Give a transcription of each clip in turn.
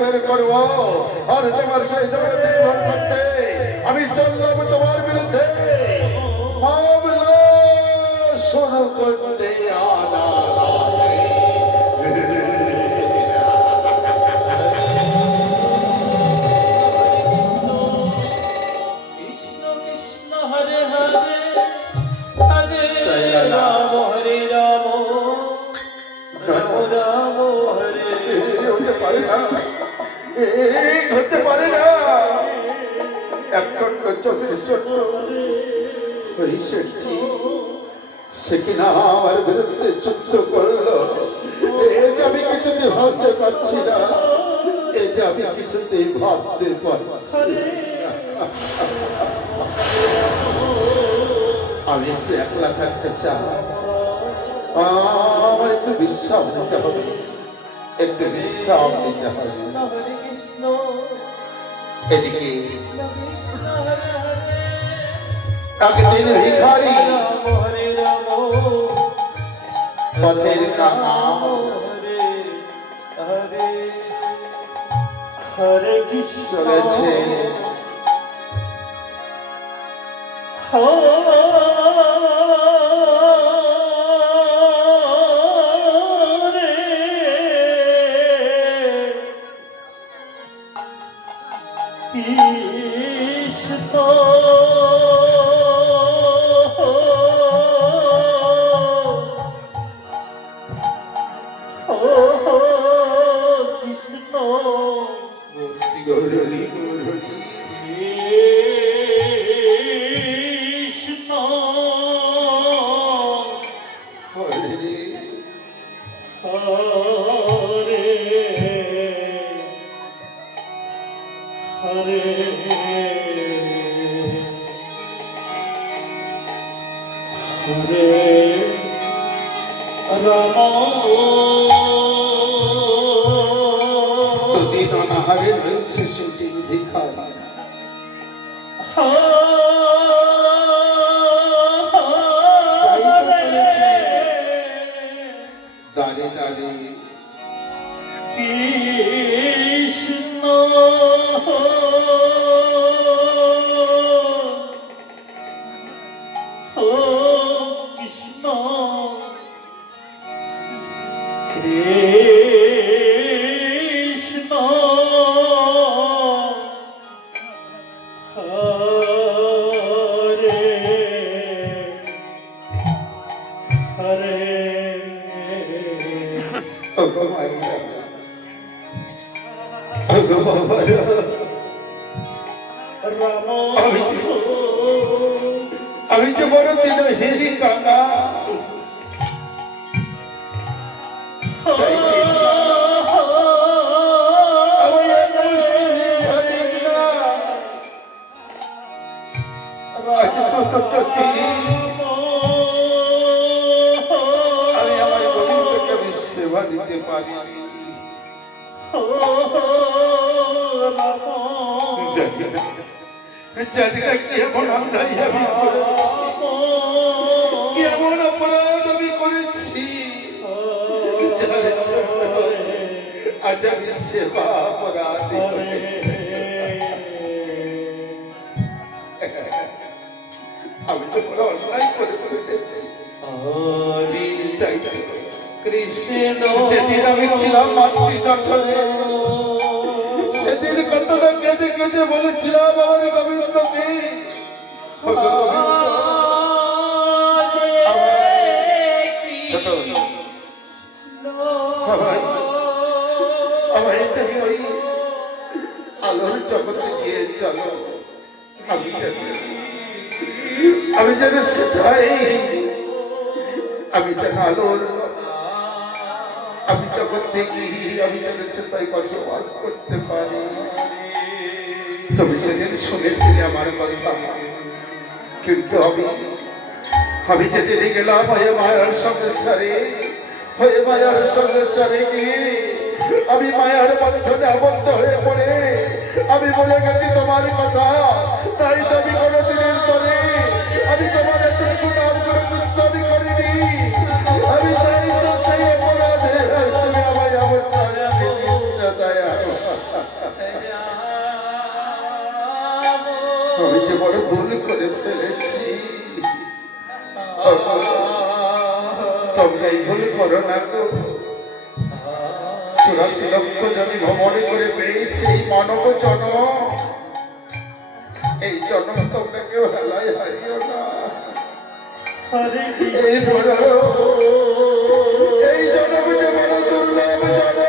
বের করবো আর তোমার সেই জগতে করতে আমি চললাম তোমার বিরুদ্ধে মামলা শুরু করতে কৃষ্ণ কৃষ্ণ হরে হরে হরে রাম হরে রাম রাম রাম হরে হতে পারে না হতে পারে না একটু চোখের জন্য সে কিনা আমার বিরুদ্ধে যুদ্ধ করলো এ যে আমি কিছুতেই ভাবতে পারছি না এ যে আমি কিছুতেই ভাবতে পারছি আমি একটু একলা থাকতে চাই আমার একটু বিশ্রাম নিতে হবে একটু বিশ্রাম নিতে হবে হরে কৃষ্ণ এদিকে কৃষ্ণ কৃষ্ণ হরে হরে একদিন ভিখারি রাম হরে রাম পথের কাঙাল হরে হরে হরে কৃষ্ণ চলেছে হরে কৃষ্ণ কৃষ্ণ গৌরী গৌরী কৃষ্ণ হরে হরে হরে হরে রাম দুদিন অনাহারে রয়েছে সেটি ভিখারি দাঁড়ে দাঁড়িয়ে কৃষ্ণ কৃষ্ণ কৃষ্ণ হরে হরে রাম আমি যে বড় দিন হেরি কাকা আমি আমার গোবিন্দকে আমি সেবা দিতে পারি জানি না কি এমন অন্যায় আমি করেছি কি এমন অপরাধ আমি করেছি যার জন্য আজ আমি সেবা অপরাধী আমি তো বড় অন্যায় করে ফেলেছি তাই কৃষ্ণ যেদিন আমি ছিলাম মাতৃ জঠরে সেদিন কতটা কেঁদে কেঁদে বলেছিলাম আমার গোবিন্দকে ও গোবিন্দ, ছোট আমায় তুমি ওই আলোর জগতে নিয়ে চলো আমি যেন সেটাই আমি যেন আলোর আমি জগৎ দেখি আমি যেন সেটাই বসবাস করতে পারি তুমি সেদিন শুনেছিলে আমার কথা কিন্তু আমি যেদিন গেলাম হয়ে মায়ার সংসারে গিয়ে আমি মায়ার বন্ধনে আবদ্ধ হয়ে পড়ে আমি বলে গেছি তোমার কথা তাই তো আমি কোনোদিনের তরে আমি তোমার এতটুকু নাম করে আমি করিনি আমি তাই তো সেই অপরাধে তুমি আমায় অবস্থা দয়া বড় ভুল করে ফেলেছি। তোমরা এই ভুল করো না গো। 84 লক্ষ জমি ভ্রমণে করে পেয়েছে এই মানব জন্ম। এই জন্ম তোমরা কেউ হেলায় হারিও না। হরে এই বড় এই জন্ম যে বড় দুর্লভ জন্ম।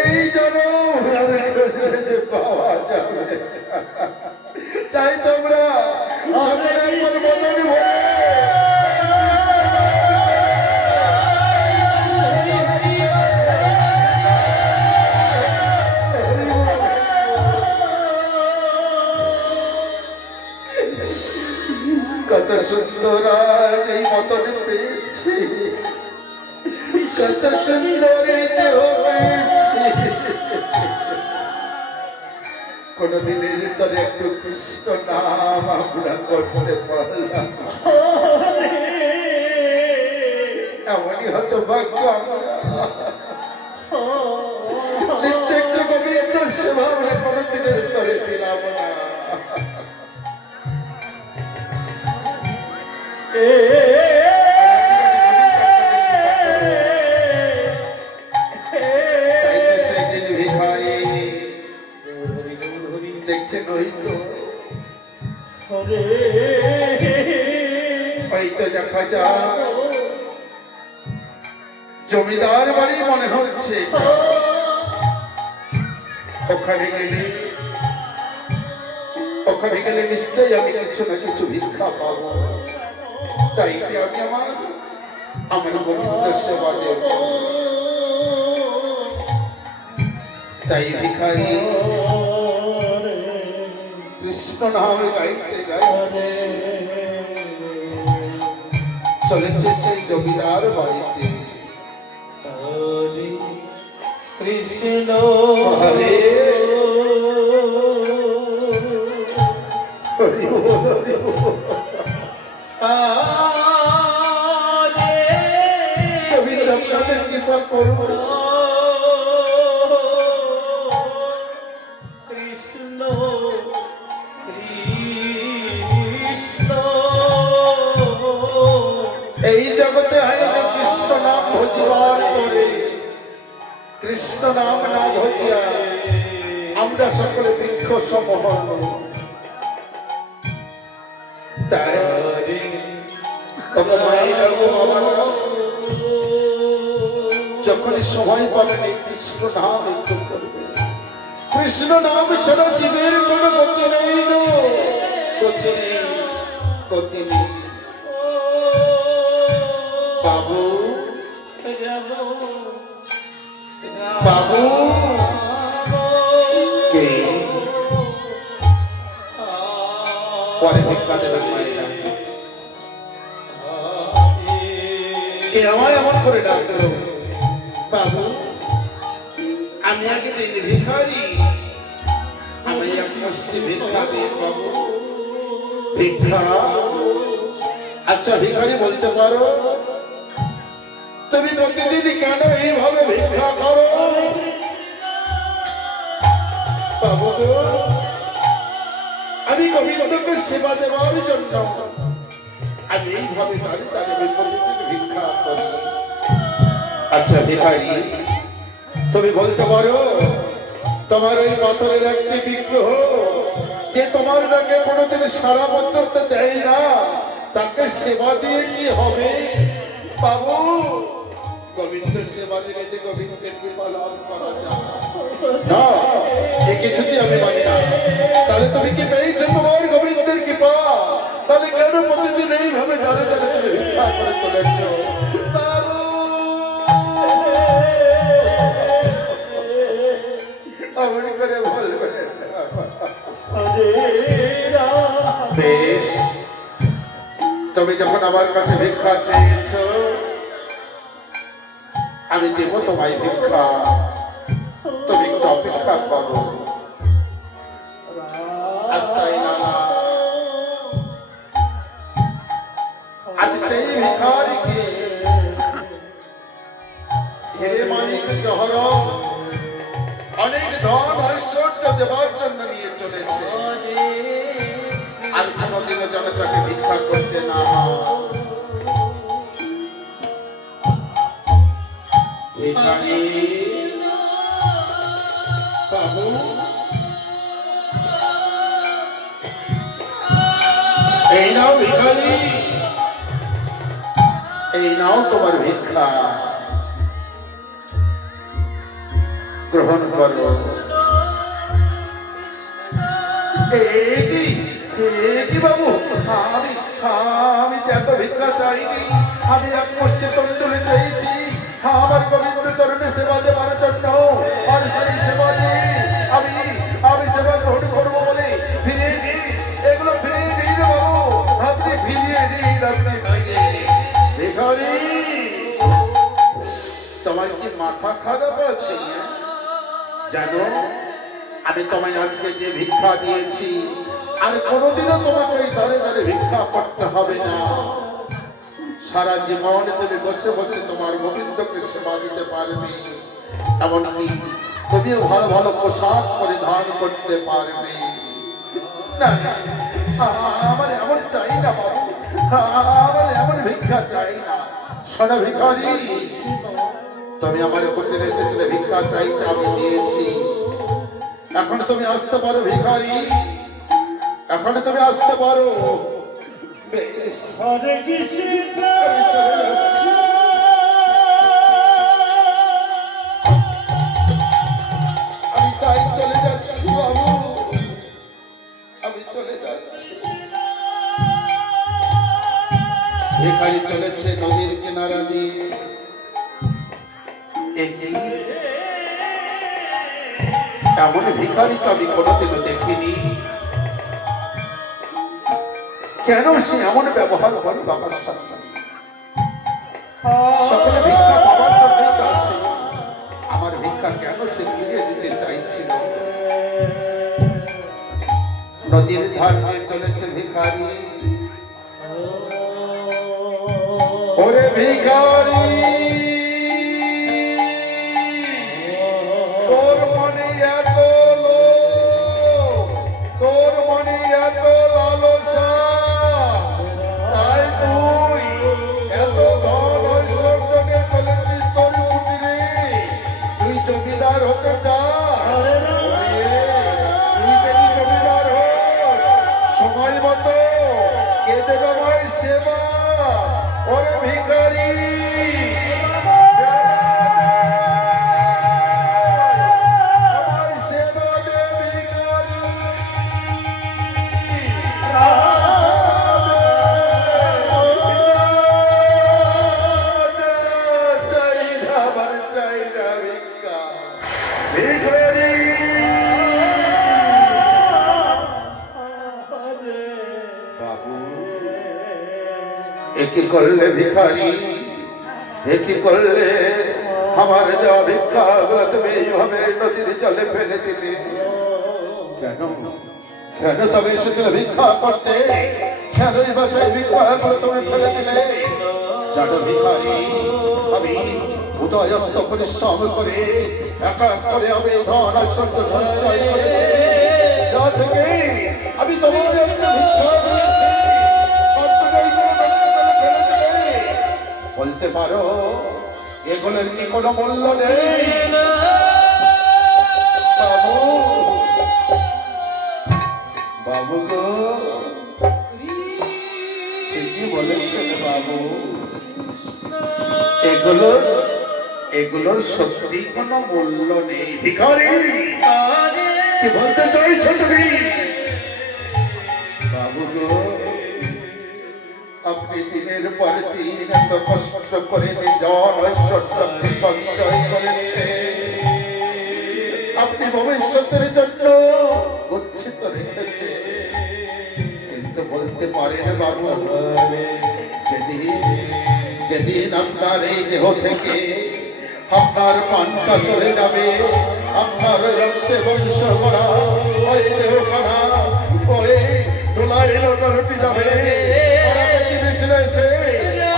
এই জন্ম যে পাওয়া যাবে। তাই তোমরা সকলে একবার বদল ভরে কত সুন্দর আজ এই মতন পেয়েছি, কত সুন্দর এই দেহ পেয়েছি। কোনদিনের তরে একটু কৃষ্ণ নাম আমরা করতে পারলাম। এমনই হতো ভাগ্য আমরা। নিত্য একটু গোবিন্দ সেবা আমরা কোনদিনের তরে দিলাম না। দেখছেন ওই তো দেখা যায় জমিদার বাড়ি মনে হচ্ছে। ওখানে গেলে নিশ্চয়ই আমি কিছু না কিছু ভিক্ষা পাবো। তাই আমি আমার গোবিন্দ সেবা দেব। তাই ভিখারি কৃষ্ণ নামে গাইতে গাইতে চলেছে সেই জমিদার বাড়িতে। কৃষ্ণ হরে গোবিন্দ আপনাদের কৃপা করুন। কৃষ্ণ এই জগতে হয় না কৃষ্ণ নাম ভজিবার পরে, কৃষ্ণ নাম না ভজিয়া আমরা সকলে বৃক্ষ সমহন। তাই যখনই সময় পাবেন এই কৃষ্ণ নাম একটু করবে। কৃষ্ণ নাম ছাড়া জীবের কোনো গতি নেই গো, গতি নেই, গতি নেই। বাবু বাবু কে পরে ভিক্ষা দেবেন মায়েরা। কে আমায় এমন করে ডাকলো? বাবু আমি আগে দিন ভিখারি, আমি এক মুষ্টি ভিক্ষা দিয়ে বাবু। ভিক্ষা? আচ্ছা ভিখারি বলতে পারো তুমি প্রতিদিন কেন এইভাবে ভিক্ষা করো? বাবু আমি গোবিন্দকে সেবা দেওয়ার জন্য আমি এইভাবে দাঁড়িয়ে দাঁড়িয়ে প্রতিদিন ভিক্ষা করি। আচ্ছা ভিখারি তুমি বলতে পারো তোমার ওই পাথরের একটি বিগ্রহ যে তোমার ডাকে কোনোদিন সারা পর্যন্ত দেয় না, তাকে সেবা দিয়ে কি হবে? বাবু গোবিন্দের সেবা দিলে যে গোবিন্দের কৃপা লাভ করা যায় না, এ কিছুতেই আমি মানি না। তাহলে তুমি কি পেয়েছো তোমার গোবিন্দের কৃপা? তাহলে কেন প্রতিদিন এইভাবে দাঁড়িয়ে দাঁড়িয়ে তুমি ভিক্ষা করে চলেছ? এমন করে বলবে বেশ, তুমি যখন আমার কাছে ভিক্ষা চেয়েছ আমি দেব তোমায় ভিক্ষা। তুমি একটু অপেক্ষা করো। আস্তাই না আজ সেই ভিখারিকে হিরে মানিক জহরত অনেক ধন ঐশ্বর্য দেওয়ার জন্য নিয়ে চলেছে। বাবু এই নাও ভিখারি, এই নাও তোমার ভিক্ষা, গ্রহণ করো। কি বাবু, আমি তো এত ভিক্ষা চাইনি, আমি এক মুষ্টি তন্ডুলে চেয়েছি আমার গোবিন্দ চরণে সেবা দেবার জন্য, আর সেই সেবা দিয়ে আমি সেবা গ্রহণ করবো বলে ফিরিয়ে নিই, এগুলো ফিরিয়ে নিই রে বাবু, আপনি ফিরিয়ে নিন, আপনি ভিখারি। তোমার কি মাথা খারাপ আছে? জানো আমি তোমায় আজকে যে ভিক্ষা দিয়েছি আর কোনোদিনও তোমাকে এই ধরে ধরে ভিক্ষা করতে হবে না। সারা জীবন তুমি বসে বসে তোমার গোবিন্দকে সেবা দিতে পারবে, এমনকি তুমিও ভালো ভালো পোশাক পরিধান করতে পারবে। না আমার এমন চাই না বাবু, আমার এমন ভিক্ষা চাই না। শোনো ভিখারি, তুমি আমার কোটির এসেছিলে ভিক্ষা চাইতে, আমি দিয়েছি, এখন তুমি আসতে পারো ভিখারি, এখন তুমি আসতে পারো। বেশ, হরে কৃষ্ণ আমি চলে যাচ্ছি। আমি তাই চলে যাচ্ছি বাবু, আমি চলে যাচ্ছি। ভিখারি চলেছে নদীর কিনারা দিয়ে। এমন ভিখারি তো আমি কোনোদিনও দেখিনি। কেন সে এমন ব্যবহার করে বাবার সাথে? সকলে ভিক্ষা পাওয়ার জন্য আসে, আমার ভিক্ষা কেন সে ফিরিয়ে দিতে চাইছিল? নদীর ধার দিয়ে চলেছে ভিখারি। ওরে ভিখারি, তোর মনে এত লোভ, তোর মনে এত লালসা, তাই তুই এত ধন ঐশ্বর্যকে চলেছিস তোর কুটিরে, তুই জমিদার হতে চাস। তুই যদি জমিদার হোস, সময় মতো কে দেবে আমায় সেবা? ওরে ভিখারি, আমায় সেবা দে ভিখারি, কি করলে ভিখারি, কি করলে? আমার দেওয়া ভিক্ষা গুলো তুমি এইভাবে নদীর জলে ফেলে দিলে কেন? কেন তুমি এসেছিলে ভিক্ষা করতে? কেন এই বাসায় ভিক্ষা গুলো তুমি ফেলে দিলে? জানো ভিখারি, আমি উদয়স্ত পরিশ্রম করে একা করে আমি ধন ঐশ্বর্য সঞ্চয় করেছি, যা থেকে আমি তোমার ভিক্ষা দিয়েছি। বলতে পারো এগুলোর কি কোনো মূল্য নেই? বাবু, বাবু গো, ঠিকই বলেছেন বাবু, এগুলোর সত্যি কোনো মূল্য নেই। ভিখারি, কি বলতে চাইছো তুমি? বাবু গো, আপনি দিনের পর দিন এত কষ্ট করে ধন ঐশ্বর্য সঞ্চয় করেছে, আপনি ভবিষ্যতের জন্য গচ্ছিত রেখেছে, কিন্তু বলতে পারেন বাবু, যেদিন আপনার এই দেহ থেকে আপনার প্রাণটা চলে যাবে, আপনার রক্তে বংশ করা ওই দেহখানা পরে ধুলায় লুটে যাবে,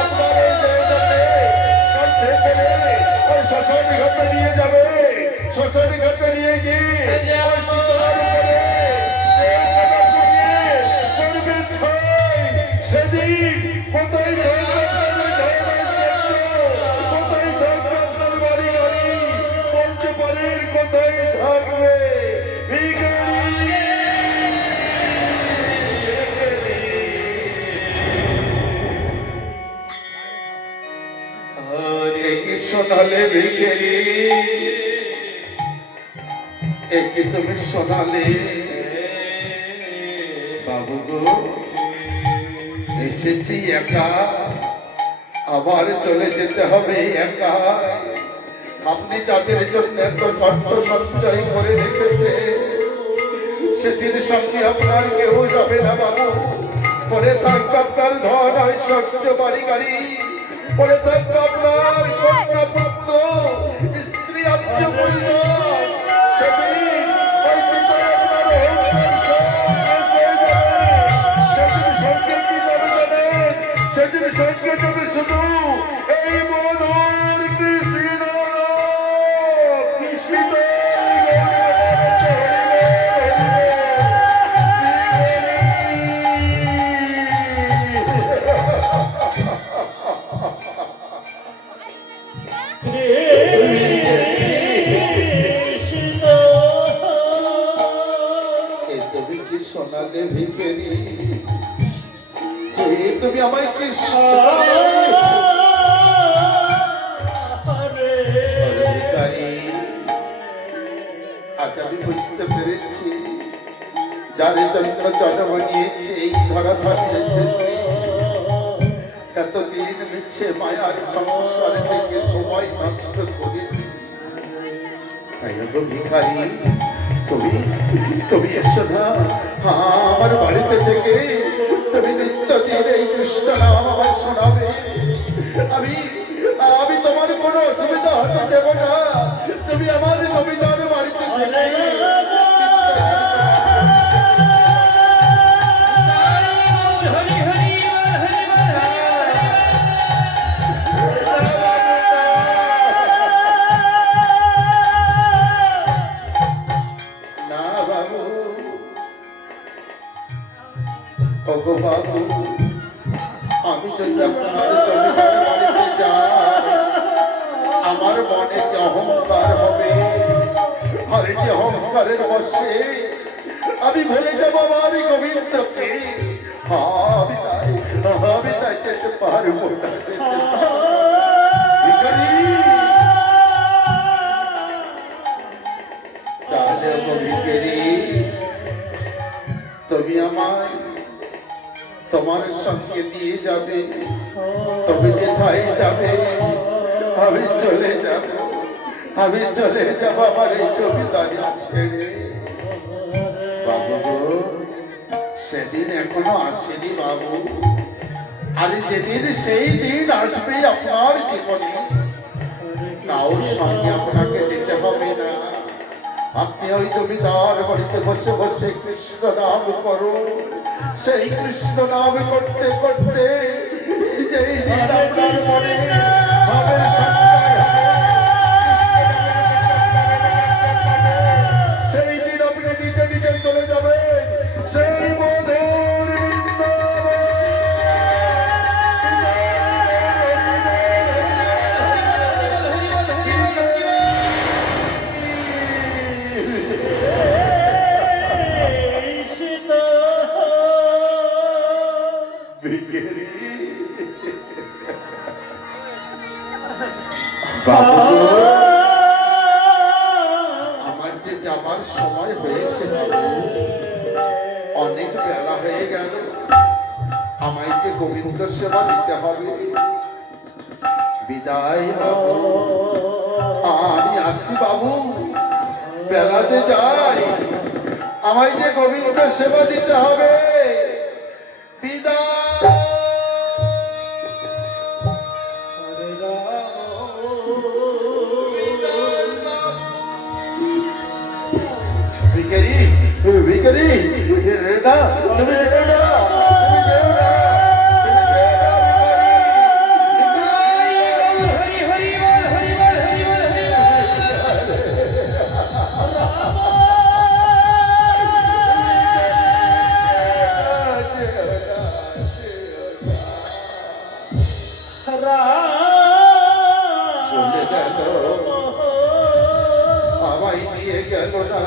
আপনার এই দেহটাকে স্কন্ধে করে ওই শ্মশানী ঘাটে নিয়ে যাবে, শ্মশানী ঘাটে নিয়ে গিয়ে ওই চিতার উপরে করবে ছাই। সেদিন কোথায় থাকবে কোথায় থাকবে আপনার বাড়ি গাড়ি, পঞ্চপাড়ির কোথায় থাকবে? বলে ভিখারি একে তুমি শোনালে বাবু গো এসেছি একা আবার চলে যেতে হবে একা আপনি যাদের জন্য এত অর্থ সঞ্চয় করে রেখেছে সেদিন সঙ্গে আপনার কেউ যাবে না বাবু পরে থাকবে আপনার ধন ঐশ্বর্য বাড়ি গাড়ি পরে থাকবে আপনার কন্যা পুত্র স্ত্রী আত্মীয় পরিজন সেদিন ওই চিন্তায় আপনার অহংকার সব শেষ হয়ে যাবে। সেদিন সঙ্গে কি যাবে জানেন সেদিন সঙ্গে যাবে শুধু এই মধুর কৃষ্ণ কৃষ্ণ তুমি কি শোনালে ভিখারি তুমি আমায় কি শোনালে ভিখারি আজ আমি বুঝতে পেরেছি যার জন্য জন্ম নিয়েছে এই ধরাধামে এসেছি এতদিন মিছে মায়ার সংসার থেকে সময় নষ্ট করেছি তাই গো ভিখারি তুমি তুমি এসো না আমার বাড়িতে থেকে তুমি নিত্যদিন এই কৃষ্ণ নাম আমায় শোনাবে আমি আমি তোমার কোনো অসুবিধা হতে দেব না তুমি আমার জমিদার বাড়িতে থেকে ওগো বাবু আমি যদি আপনার জমিদার বাড়িতে যাই আমার মনে যে অহংকার হবে আর যে অহংকারের বসে আমি ভুলে যাবো আমার গোবিন্দকে আমি তাই যেতে পারবো না তাহলে ভিখারি তুমি আমায় তোমার সঙ্গে নিয়ে যাবে তবে যেথায় যাবে আমি চলে যাব আমার এই জমিদারি ছেড়ে বাবু সেদিন এখনো আসেনি বাবু আর যেদিন সেই দিন আসবে আপনার জীবনে কারোর সঙ্গে আপনাকে যেতে হবে না আপনি ওই জমিদার বাড়িতে বসে বসে কৃষ্ণ নাম করো সেই কৃষ্ণ নাম করতে করতে যেই দিন আপনার মনে হবে সেই দিন আপনি নিজে নিজে চলে যাবেন সেই মধুর আমার যে যাবার সময় হয়েছে বাবু অনেক বেলা হয়ে গেল আমায় যে গোবিন্দ সেবা দিতে হবে বিদায় বাবু আমি আসি বাবু বেলা যে যাই আমায় যে গোবিন্দ সেবা দিতে হবে বিদায় ভিখারি না তুমি যেও না তুমি যেও না চলে গেল আমায় নিয়ে গেল না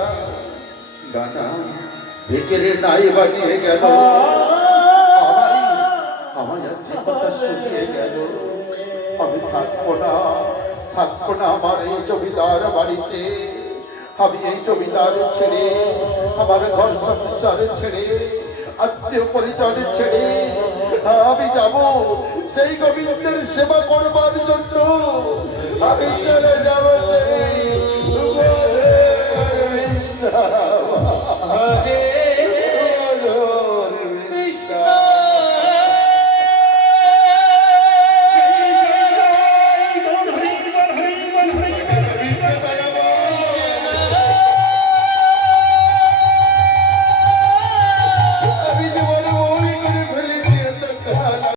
গানা ভিখারি নাই বানিয়ে গেল আমার যে কথা শুনিয়ে গেল আমি থাকবো না থাকবো না আমার এই জমিদার বাড়িতে। আমি এই জমিদার ছেড়ে, আমার ঘর সংসার ছেড়ে, আত্মীয় পরিজন ছেড়ে আমি যাব সেই গোবিন্দের সেবা করবার জন্য। আমি চলে যাব সেই